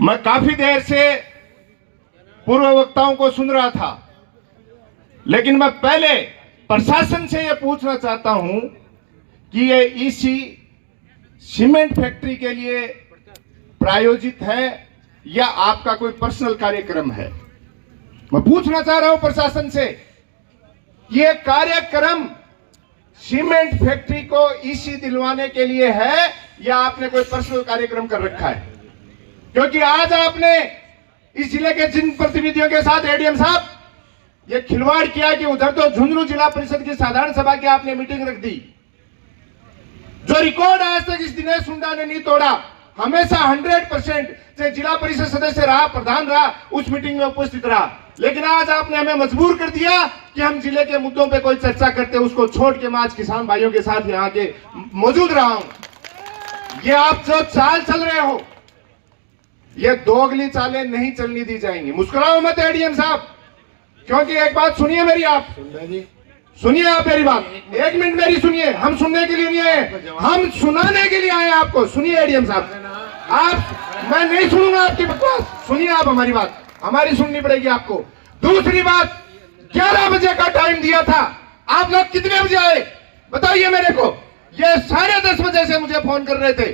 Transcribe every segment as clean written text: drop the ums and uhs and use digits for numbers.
मैं काफी देर से पूर्व वक्ताओं को सुन रहा था, लेकिन मैं पहले प्रशासन से यह पूछना चाहता हूं कि ये ईसी सीमेंट फैक्ट्री के लिए प्रायोजित है या आपका कोई पर्सनल कार्यक्रम है। मैं पूछना चाह रहा हूं प्रशासन से, ये कार्यक्रम सीमेंट फैक्ट्री को ईसी दिलवाने के लिए है या आपने कोई पर्सनल कार्यक्रम कर रखा है? क्योंकि आज आपने इस जिले के जिन प्रतिनिधियों के साथ एडीएम साहब ये खिलवाड़ किया कि उधर तो झुंझुनू जिला परिषद की साधारण सभा की आपने मीटिंग रख दी, जो रिकॉर्ड आज तक इस दिनेश हुड्डा ने नहीं तोड़ा। हमेशा 100% चाहे जिला परिषद सदस्य रहा, प्रधान रहा, उस मीटिंग में उपस्थित रहा, लेकिन आज आपने हमें मजबूर कर दिया कि हम जिले के मुद्दों पे कोई चर्चा करते, उसको छोड़ के मैं आज किसान भाइयों के साथ यहाँ के मौजूद रहा हूं। ये आप जो चाल चल रहे हो, ये दोगली चालें नहीं चलनी दी जाएंगी। मुस्कुराओ मत एडीएम साहब, क्योंकि एक बात सुनिए मेरी, आप सुनिए, आप मेरी बात 1 मिनट मेरी सुनिए। हम सुनने के लिए नहीं आए, हम सुनाने के लिए आए आपको। सुनिए एडीएम साहब, आप, मैं नहीं सुनूंगा आपकी बकवास, सुनिए आप हमारी बात, हमारी सुननी पड़ेगी आपको। दूसरी बात, 11 बजे का टाइम दिया था, आप लोग कितने बजे आए बताइए मेरे को? ये 10:30 बजे से मुझे फोन कर रहे थे,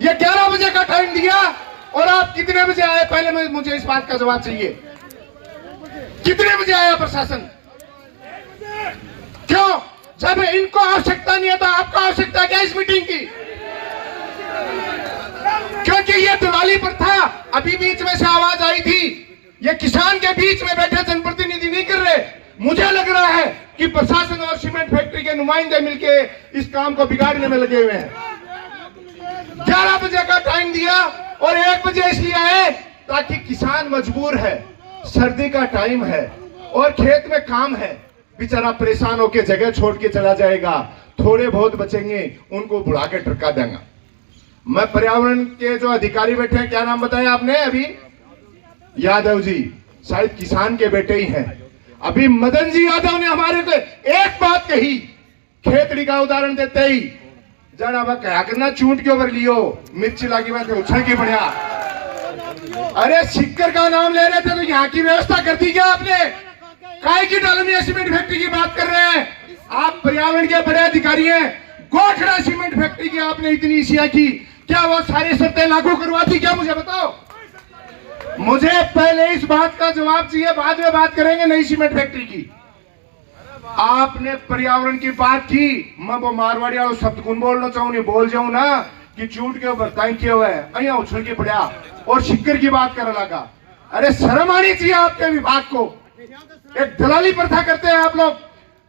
ये 11 बजे का टाइम दिया और आप कितने बजे आए? पहले मुझे इस बात का जवाब चाहिए, कितने बजे आया प्रशासन? क्यों? जब इनको आवश्यकता नहीं है तो आपको आवश्यकता क्या इस मीटिंग की? क्योंकि ये दिवाली पर था, अभी बीच में से आवाज आई थी, ये किसान के बीच में बैठे जनप्रतिनिधि नहीं कर रहे। मुझे लग रहा है कि प्रशासन और सीमेंट फैक्ट्री के नुमाइंदे मिलके इस काम को बिगाड़ने में लगे हुए हैं। 11 बजे का टाइम दिया और 1 बजे इसलिए आए ताकि किसान मजबूर है, सर्दी का टाइम है और खेत में काम है, बेचारा परेशान होकर जगह छोड़ के चला जाएगा, थोड़े बहुत बचेंगे उनको बुढ़ा के टरका देंगे। मैं पर्यावरण के जो अधिकारी बैठे हैं, क्या नाम बताया आपने अभी? यादव जी, शायद किसान के बेटे ही हैं। अभी मदन जी यादव ने हमारे को एक बात कही, खेतड़ी का उदाहरण देते ही, जरा वह क्या करना चूंट के ऊपर लियो, मिर्ची लागी बात उछल की बढ़िया। अरे सिक्कर का नाम ले रहे थे तो यहाँ की व्यवस्था कर दी क्या आपने? काय की डालमिया सीमेंट फैक्ट्री की बात कर रहे हैं आप? पर्यावरण के बड़े अधिकारी हैं। गोठड़ा सीमेंट फैक्ट्री की आपने इतनी ईसिया की, क्या वो सारी शर्तें लागू करवा दी क्या? मुझे बताओ। मुझे पहले इस बात का जवाब चाहिए, बाद में बात करेंगे नई सीमेंट फैक्ट्री की। आपने पर्यावरण की बात की, मैं वो मारवाड़ी वालों शब्द कौन बोलना चाहूँ, नहीं बोल जाऊं ना कि चूट के ऊपर तय किया हुआ है, अया उछल के पड़ा और शिक्कर की बात करने लगा। अरे शर्म आनी चाहिए आपके विभाग को, एक दलाली प्रथा करते हैं आप लोग।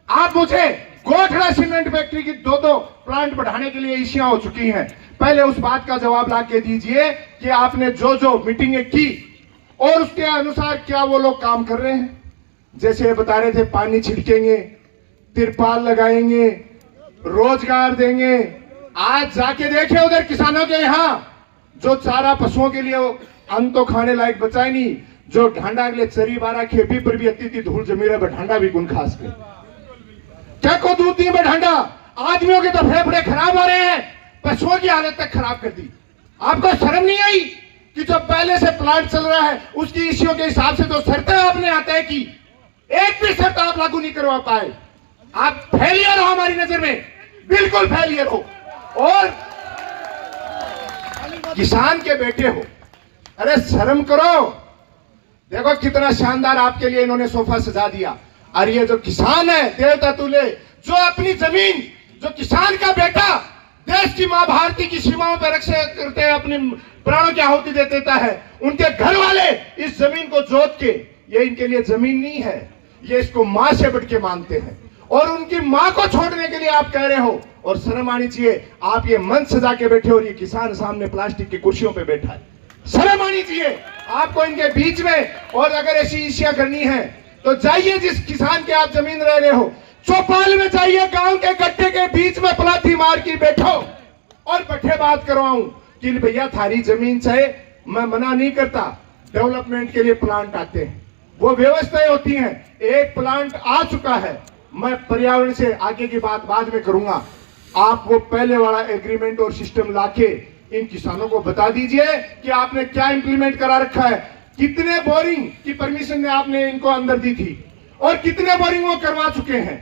आप मुझे गोठड़ा सीमेंट फैक्ट्री की 2 प्लांट बढ़ाने के लिए इशियां हो चुकी हैं, पहले उस बात का जवाब ला के दीजिए कि आपने जो जो मीटिंगें की और उसके अनुसार क्या वो लोग काम कर रहे हैं। जैसे बता रहे थे, पानी छिड़केंगे, तिरपाल लगाएंगे, रोजगार देंगे। आज जाके देखे उधर किसानों के यहाँ जो चारा पशुओं के लिए अन्न तो खाने लायक बचा ही नहीं, जो ढांडा के लिए चरी बारा खेपी पर भी अति धूल जमी रहे, ढांडा भी गुण खास के क्या को दूध दिए ढांडा। आदमियों के तो फेफड़े खराब हो रहे हैं, पशुओं की हालत तक खराब कर दी। आपको शर्म नहीं आई कि जो पहले से प्लांट चल रहा है उसकी इश्यूओं के हिसाब से जो शर्तें आपने तय की, एक भी शर्त आप लागू नहीं करवा पाए। आप फेलियर हो हमारी नजर में, बिल्कुल फेलियर हो और किसान के बेटे हो। अरे शर्म करो। देखो कितना शानदार आपके लिए इन्होंने सोफा सजा दिया। और ये जो किसान है देवता तुल्य, जो अपनी जमीन, जो किसान का बेटा देश की मां भारती की सीमाओं पर रक्षा करते हैं, अपने प्राणों की आहुति दे देता है, उनके घर वाले इस जमीन को जोत के, ये इनके लिए जमीन नहीं है, ये इसको मां से बढ़ के मानते हैं और उनकी मां को छोड़ने के लिए आप कह रहे हो। और शर्म आनी चाहिए, आप ये मंच सजा के बैठे हो और ये किसान सामने प्लास्टिक की कुर्सियों पे बैठा है। शर्म आनी चाहिए आपको इनके बीच में। और अगर ऐसी इशिया करनी है तो जाइए, जिस किसान के आप जमीन रह रहे हो, चौपाल में जाइए, गांव के गड्ढे के बीच में पलाथी मार के बैठो और बैठे बात करवाऊं कि भैया थारी जमीन चाहे, मैं मना नहीं करता, डेवलपमेंट के लिए प्लांट आते हैं, वो व्यवस्थाएं होती हैं। एक प्लांट आ चुका है, मैं पर्यावरण से आगे की बात बाद में करूंगा। आप वो पहले वाला एग्रीमेंट और सिस्टम लाके इन किसानों को बता दीजिए कि आपने क्या इंप्लीमेंट करा रखा है, कितने बोरिंग की परमिशन ने आपने इनको अंदर दी थी और कितने बोरिंग वो करवा चुके हैं।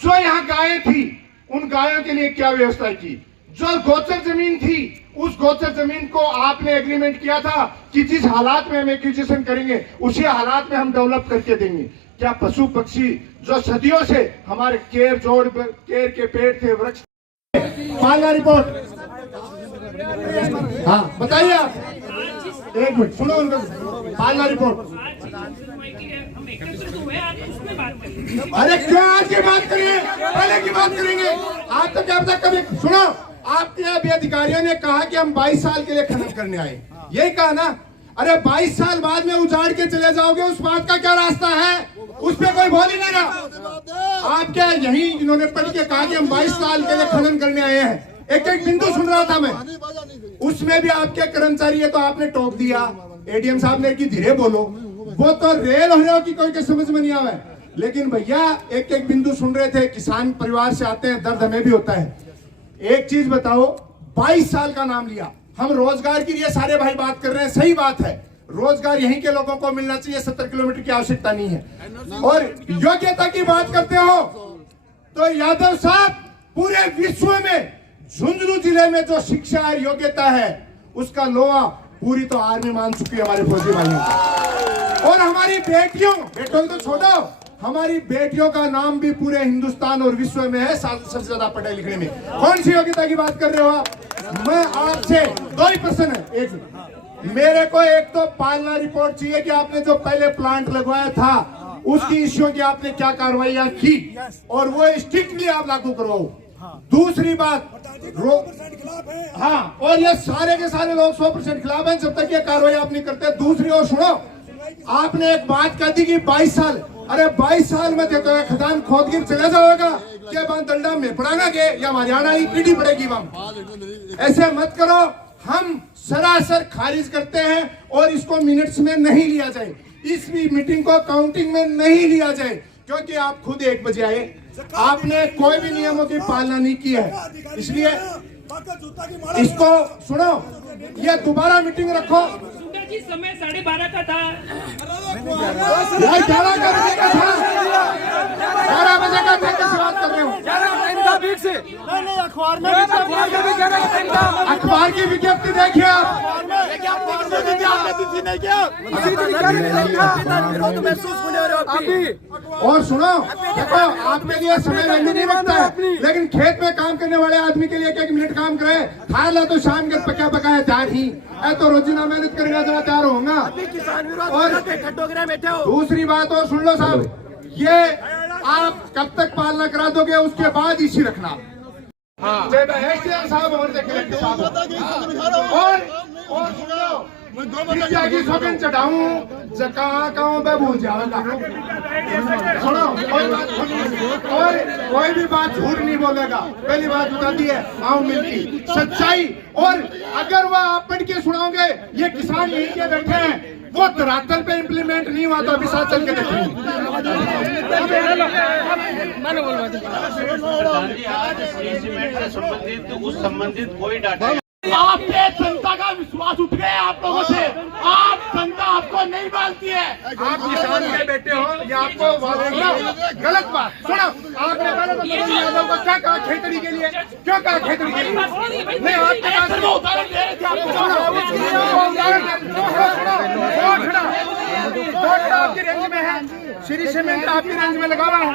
जो यहाँ गायें थी उन गायों के लिए क्या व्यवस्था की, जो गोचर जमीन थी उस गोचर जमीन को आपने एग्रीमेंट किया था कि जिस हालात में हम एक्विजिशन करेंगे उसी हालात में हम डेवलप करके देंगे। क्या पशु पक्षी जो सदियों से हमारे केर के पेड़ थे, वृक्ष, पालना रिपोर्ट, हाँ बताइए आप, एक मिनट सुनो उनको, पालना रिपोर्ट। अरे क्यों आज की बात करिए, पहले की बात करेंगे। आप तो क्या पता कभी सुनो, आपके अभी अधिकारियों ने कहा कि हम 22 साल के लिए खनन करने आए, यही कहा ना। अरे 22 साल बाद में उजाड़ के चले जाओगे, उस बात का क्या रास्ता है, उस पर कोई बोल ही नहीं रहा। आप क्या यही इन्होंने पढ़ के कहा कि हम 22 साल के लिए खनन करने आए हैं, एक एक बिंदु सुन रहा था मैं, उसमें भी आपके कर्मचारी है तो आपने टोक दिया। एडीएम साहब ने कि धीरे बोलो, वो तो रेल हो रहे हो कि कोई के समझ में नहीं आवे। लेकिन भैया एक एक बिंदु सुन रहे थे, किसान परिवार से आते हैं, दर्द हमें भी होता है। एक चीज बताओ, 22 साल का नाम लिया, हम रोजगार के लिए सारे भाई बात कर रहे हैं, सही बात है, रोजगार यहीं के लोगों को मिलना चाहिए, 70 किलोमीटर की आवश्यकता नहीं है। और योग्यता की बात करते हो तो यादव साहब पूरे विश्व में झुंझुनू जिले में जो शिक्षा योग्यता है उसका लोहा पूरी तो आर्मी मान चुकी है हमारे फौजी भाइयों। और हमारी बेटियों तो छोड़ो, हमारी बेटियों का नाम भी पूरे हिंदुस्तान और विश्व में है सबसे ज्यादा पढ़े लिखने में। कौन सी योग्यता की बात कर रहे हो आप? मैं आपसे 2 ही प्रश्न है, एक मेरे को एक तो पालना रिपोर्ट चाहिए कि आपने जो पहले प्लांट लगवाया था उसकी इश्यू की आपने क्या कार्रवाइयां की और वो स्ट्रिक्टली आप लागू करवाओ। दूसरी बात, हाँ, और ये सारे के सारे लोग 100% खिलाफ हैं जब तक ये कार्रवाई आप नहीं करते। दूसरी ओर सुनो, आपने एक बात कह दी कि 22 साल, अरे 22 साल में देखो खदान खोद गिर चला जाएगा क्या बांधलडा में पड़ाना के या हरियाणा ही पीढ़ी पड़ेगी वहां। ऐसे मत करो, हम सरासर खारिज करते हैं और इसको मिनट्स में नहीं लिया जाए, इस मीटिंग को काउंटिंग में नहीं लिया जाए, क्योंकि आप खुद 1 बजे आए, आपने कोई भी नियमों की पालना नहीं की है। इसलिए इसको सुनो, ये दोबारा मीटिंग रखो। समय 12:30 का था, 11 बजे का था, 11 बजे का था, कैसे बात कर रहे हो? अखबार की विज्ञप्ति देखिए आप, और सुनो, देखो आपके लिए समय नहीं रखता है, लेकिन खेत में काम करने वाले आदमी के लिए 1 मिनट काम करे, खा लो तो शाम के पका पकाया तैयार ही तो रोजीना मेहनत करेगा जरा तैयार होगा। और दूसरी बात और सुन लो साहब, ये आप कब तक पालना करा दोगे उसके बाद इसी रखना। हाँ साहब और सुन लो, की सौगन चढ़ाऊं पे भूल जाओगा। सुनो, और कोई भी बात झूठ नहीं बोलेगा, पहली बात बता दी है, आओ मिलकी सच्चाई। और अगर वह आप पढ़ के सुनाओगे, ये किसान यहीं के बैठे हैं, वो धरातल पे इम्प्लीमेंट नहीं हुआ तो अभी साथ चल के देखेंगे। संबंधित कोई डाटा आप पे जनता का विश्वास उठ गया आप लोगों से, आप जनता आपको नहीं मानती है। आप किसान में बैठे हो या आपको गलत बात सुनो, आपने पहले तो यादव को क्या कहा खेतड़ी के लिए, क्यों कहा खेतड़ी के लिए? नहीं, आपके उदाहरण दे रहे थे आपकी रेंज में है, श्री सीमेंट आपकी रेंज में लगा हुआ है।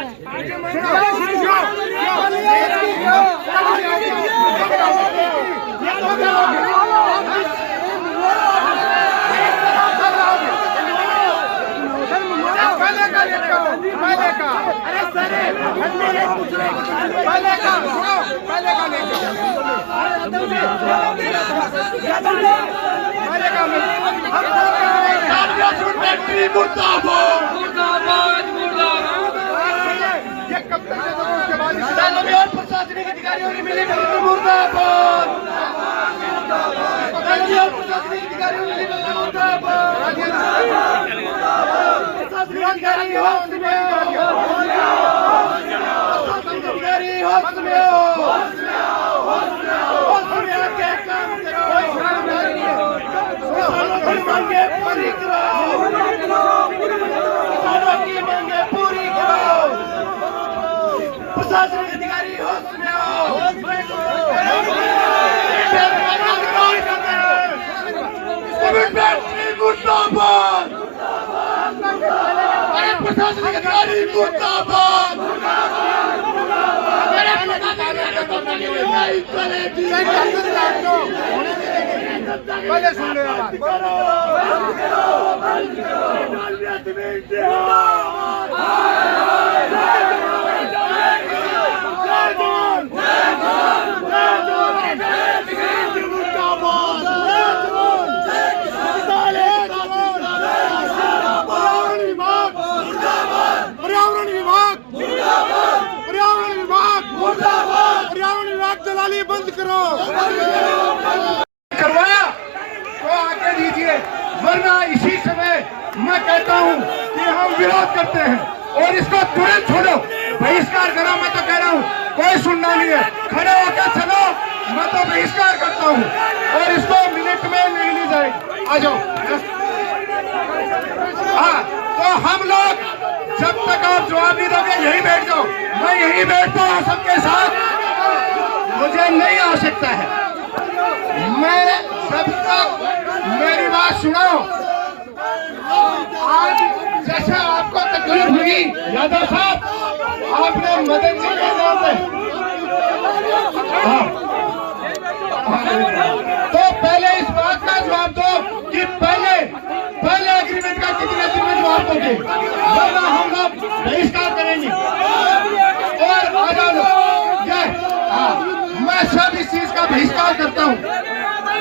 ये कब तक उसके बाद प्रशासनिक अधिकारियों ने मिली मुर्दाबाद, प्रशासनिक अधिकारियों ने मिली मुर्दाबाद। मांगे पूरी करो, किसानों की मांगे पूरी करो। प्रशासनिक अधिकारी होश में आओ, मुर्दाबाद, अरे प्रशासनिक अधिकारी मुर्दाबाद, पहले सुन ले दलाली बंद करो, करवाया तो आगे दीजिए, वरना इसी समय मैं कहता हूं कि हम विरोध करते हैं और इसको तुरंत छोड़ो, बहिष्कार करो। मैं तो कह रहा हूं कोई सुनना नहीं है, खड़े होकर चलो, मैं तो बहिष्कार करता हूं और इसको मिनट में नहीं ली जाएगी। आ जाओ। हाँ, तो हम लोग जब तक आप जवाब नहीं दोगे यहीं बैठ जाओ, मैं यहीं बैठता हूँ सबके साथ, मुझे नहीं आवश्यकता है। मैं जब तक मेरी बात सुनो, आज जैसे आपको तकलीफ हुई यादव साहब, आपने मदन जी के नाम पे, तो पहले इस बात का जवाब दो कि पहले एग्रीमेंट का कितने दिन में जवाब दोगे, वरना हम लोग बहिष्कार करेंगे। और आ जाओ, मैं सब इस चीज का बहिष्कार करता हूं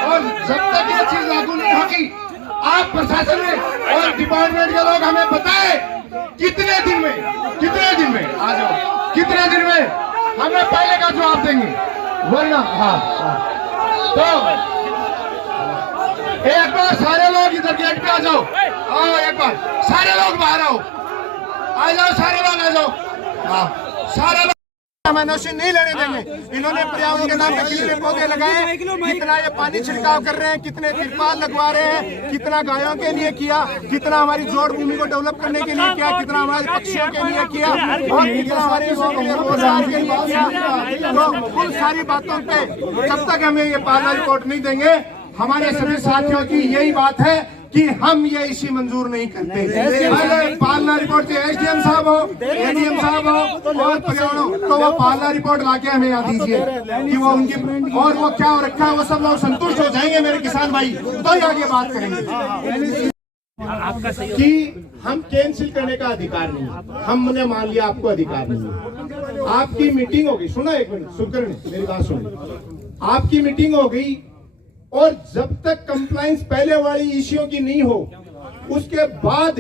और जब तक ये चीज लागू नहीं होगी, आप प्रशासन में और डिपार्टमेंट के लोग हमें बताएं कितने दिन में आ जाओ, कितने दिन में हमें पहले का जवाब देंगे, वरना तो एक बार सारे लोग इधर गेट पे आ जाओ, आओ एक बार सारे लोग बाहर आओ, आ जाओ सारे लोग, आ जाओ सारे लोग। मनुष्य नहीं लेने देंगे। इन्होंने पर्यावरण के नाम पे कितने पौधे लगाए, कितना ये पानी छिड़काव कर रहे हैं, कितने तिरपाल लगवा रहे हैं, कितना गायों के लिए किया, कितना हमारी जोड़ भूमि को डेवलप करने के लिए किया, कितना हमारे पक्षियों के लिए किया और कितना हमारे रोजगार के लिए किया। तो उन सारी बातों पे जब तक हमें ये पालना रिपोर्ट नहीं देंगे, हमारे सभी साथियों की यही बात है कि हम ये इसी मंजूर नहीं करते। अगर पालना रिपोर्ट के एसडीएम साहब हो, एडीएम साहब हो और पर्यावरण हो, तो वो पालना रिपोर्ट लाके हमें यहाँ दीजिए कि वो उनकी और वो क्या हो रखा है, वो सब लोग संतुष्ट हो जाएंगे मेरे किसान भाई, तो ही आगे बात करेंगे। कि हम कैंसिल करने का अधिकार नहीं है, हमने मान लिया आपको अधिकार नहीं है। आपकी मीटिंग होगी, सुना एक मिनट, सुकर मेरी बात सुनो, आपकी मीटिंग हो गई और जब तक कंप्लाइंस पहले वाली इश्यूओं की नहीं हो, उसके बाद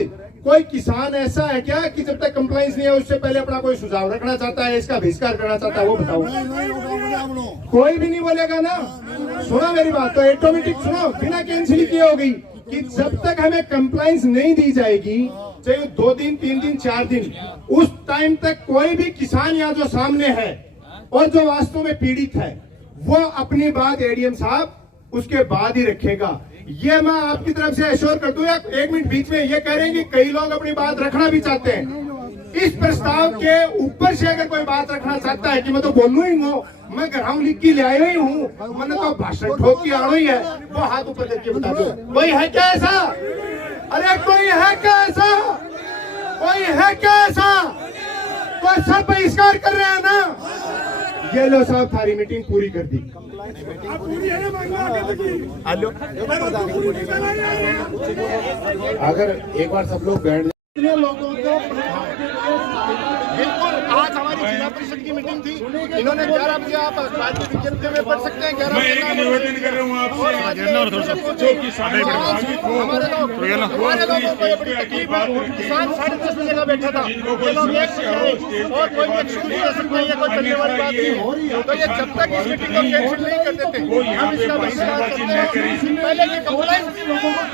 कोई किसान ऐसा है क्या कि जब तक कंप्लाइंस नहीं है उससे पहले अपना कोई सुझाव रखना चाहता है, इसका बहिष्कार करना चाहता है, वो बताओ। कोई भी नहीं बोलेगा ना, सुना मेरी बात, तो ऑटोमेटिक सुनो, बिना कैंसिल किए हो गई कि जब तक हमें कंप्लाइंस नहीं दी जाएगी, चाहे 2 दिन 3 दिन 4 दिन, उस टाइम तक कोई भी किसान यहाँ जो सामने है और जो वास्तव में पीड़ित है, वो अपनी बात एडीएम साहब उसके बाद ही रखेगा। ये मैं आपकी तरफ से एश्योर कर दूं। एक मिनट बीच में ये कह रहे हैं कि कई लोग अपनी बात रखना भी चाहते हैं। इस प्रस्ताव के ऊपर से अगर कोई बात रखना चाहता है कि मैं तो बोलूं ही हूँ, मैं ग्राउंड लिख के ले आया ही हूँ, मैंने तो भाषण ठोक के आना ही है, वो हाथ ऊपर करके बता दो। कोई है क्या ऐसा? अरे कोई है क्या ऐसा? कोई है क्या ऐसा? कोई सब बहिष्कार कर रहे हैं ना? ये लो साहब, थारी मीटिंग पूरी कर दी। हेलो, अगर एक बार सब लोग बैठ लोगों को बिल्कुल, आज हमारी जिला परिषद की मीटिंग थी, इन्होंने 11 बजे आप विज्ञप्ति में पढ़ सकते हैं। 11 बजे निवेदन कर रहा हूँ आपसे, हमारे लोगों को ये बड़ी तकलीफ है। किसान 10:30 बजे का बैठा था, ये लोग और कोई भी एक्शन नहीं ले सकते, ये कोई करने वाली बात नहीं हो रही है। तो ये जब तक इस मीटिंग को कैंसिल नहीं कर देते, हम इसका बहिष्कार करते हैं। पहले की कंप्लेंट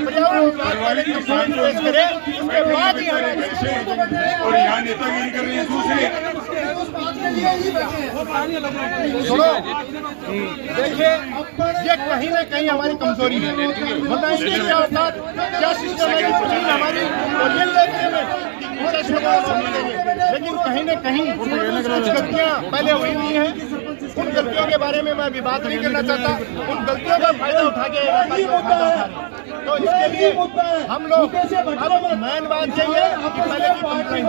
पर्यावरण विभाग वाले कंप्लेंट पेश करें, उसके बाद ही और यहाँ नेतागिरी कर रही है दूसरे सुनो, देखिए ये कहीं ना कहीं हमारी कमजोरी है, वरना इसके क्या होता क्या सिस्टम है कि जमीन हमारी और ये देखने में लेकिन कहीं ना कहीं कुछ गलतियां पहले हुई नहीं है। उन गलतियों के बारे में मैं अभी बात नहीं करना चाहता, उन गलतियों का फायदा उठा के तो इसके लिए हम लोग अब मेन बात यही है कि पहले की कंप्लेंट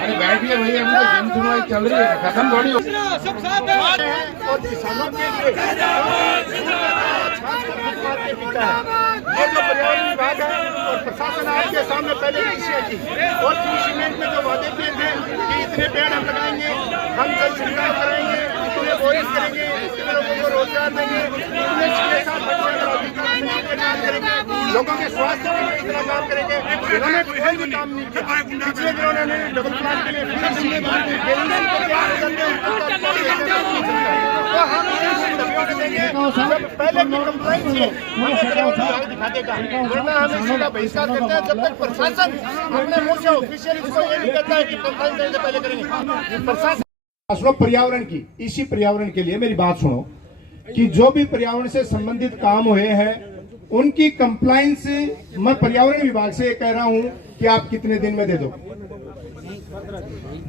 अरे बैठिए भैया, अभी तो जन सुनवाई चल रही है, खत्म थोड़ी हो और किसानों के लिए ये जो पर्यावरण विभाग है और प्रशासन आपके सामने पहले कृषि की और सीमेंट में जो वादे किए थे कि इतने पेड़ हम लगाएंगे, हम जल छिड़काव कराएंगे, इतने बोरिंग करेंगे, इतने लोगों को रोजगार देंगे, इतने 6-7 करेंगे, लोगों के स्वास्थ्य के लिए इतना काम करेंगे, इन्होंने कोई भी काम नहीं किया। पिछले दिनों ने डबल प्लान के लिए पहले की कंप्लेंट दिखाते का, वरना हम इसका बहिष्कार करते हैं जब तक प्रशासन अपने मुंह से ऑफिशियल इसको ये नहीं कहता है कि कंप्लेंट करने से पहले करेंगे। प्रशासन पर्यावरण की, इसी पर्यावरण के लिए मेरी बात सुनो कि जो भी पर्यावरण से संबंधित काम हुए हैं उनकी कंप्लाइंस मैं पर्यावरण विभाग से कह रहा हूं कि आप कितने दिन में दे दो,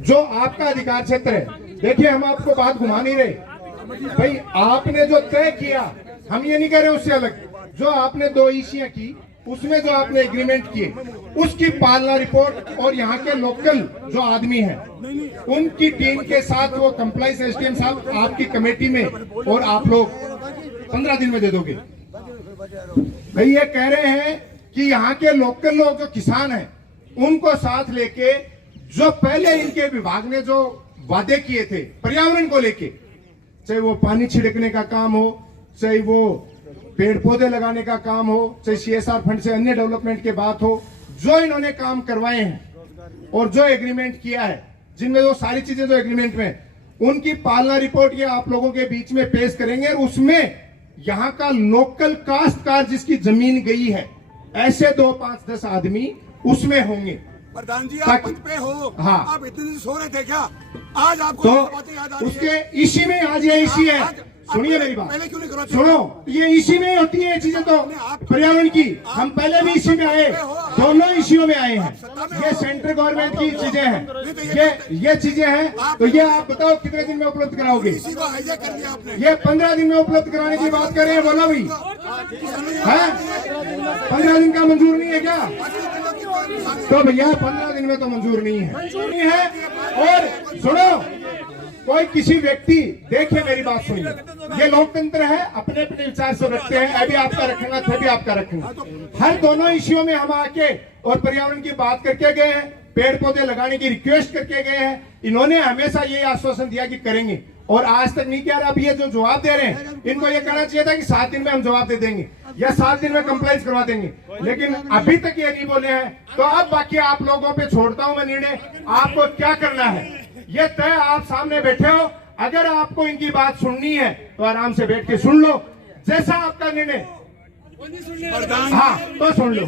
जो आपका अधिकार क्षेत्र है। देखिए हम आपको बात घुमा नहीं रहे भाई, आपने जो तय किया, हम ये नहीं कह रहे उससे अलग, जो आपने 2 ईसियां की उसमें जो आपने एग्रीमेंट किए उसकी पालना रिपोर्ट और यहाँ के लोकल जो आदमी हैं उनकी टीम के साथ वो कंप्लाइंस एसडीएम साहब आपकी कमेटी में और आप लोग 15 दिन में दे दोगे। भाई ये कह रहे हैं कि यहाँ के लोकल लोग जो किसान हैं उनको साथ लेके जो पहले इनके विभाग ने जो वादे किए थे पर्यावरण को लेके, चाहे वो पानी छिड़कने का काम हो, चाहे वो पेड़ पौधे लगाने का काम हो, चाहे सीएसआर फंड से अन्य डेवलपमेंट के बात हो, जो इन्होंने काम करवाए हैं और जो एग्रीमेंट किया है, जिनमें वो सारी चीजें जो एग्रीमेंट में, उनकी पालना रिपोर्ट ये आप लोगों के बीच में पेश करेंगे और उसमें यहाँ का लोकल काश्तकार जिसकी जमीन गई है ऐसे 2, 5, 10 आदमी उसमें होंगे। प्रधान जी आप पद पे हो, हाँ, आप इतने दिन सो रहे थे क्या? आज आपको तो याद आ रही उसके इसी में आज ये इसी है, सुनिए मेरी बात, पहले क्यों नहीं करा? सुनो, ये इसी में होती है चीजें तो पर्यावरण की, हम पहले भी इसी में आए, दोनों इश्यूओं में आए हैं। ये सेंट्रल गवर्नमेंट की चीजें हैं, ये चीजें हैं, तो ये आप बताओ कितने दिन में उपलब्ध कराओगे? ये 15 दिन में उपलब्ध कराने की बात कर रहे हैं, बोलो भी है, 15 दिन का मंजूर नहीं है क्या? तो भैया 15 दिन में तो मंजूर नहीं है। और सुनो, कोई किसी व्यक्ति, देखिए मेरी बात सुनिए, ये लोकतंत्र है, अपने अपने विचार से रखते हैं, अभी आपका रखना था भी आपका रखना, हर दोनों इश्यूओं में हम आके और पर्यावरण की बात करके गए हैं, पेड़ पौधे लगाने की रिक्वेस्ट करके गए हैं, इन्होंने हमेशा ये आश्वासन दिया कि करेंगे और आज तक नहीं किया। अब ये जो जवाब दे रहे हैं इनको ये कहना चाहिए था कि 7 दिन में हम जवाब दे देंगे या 7 दिन में कंप्लेंट करवा देंगे, लेकिन अभी तक ये नहीं बोले हैं। तो अब बाकी आप लोगों पे छोड़ता हूं मैं निर्णय, आपको क्या करना है ये तय, आप सामने बैठे हो, अगर आपको इनकी बात सुननी है तो आराम से बैठ के सुन लो, जैसा आपका निर्णय, हाँ तो सुन लो।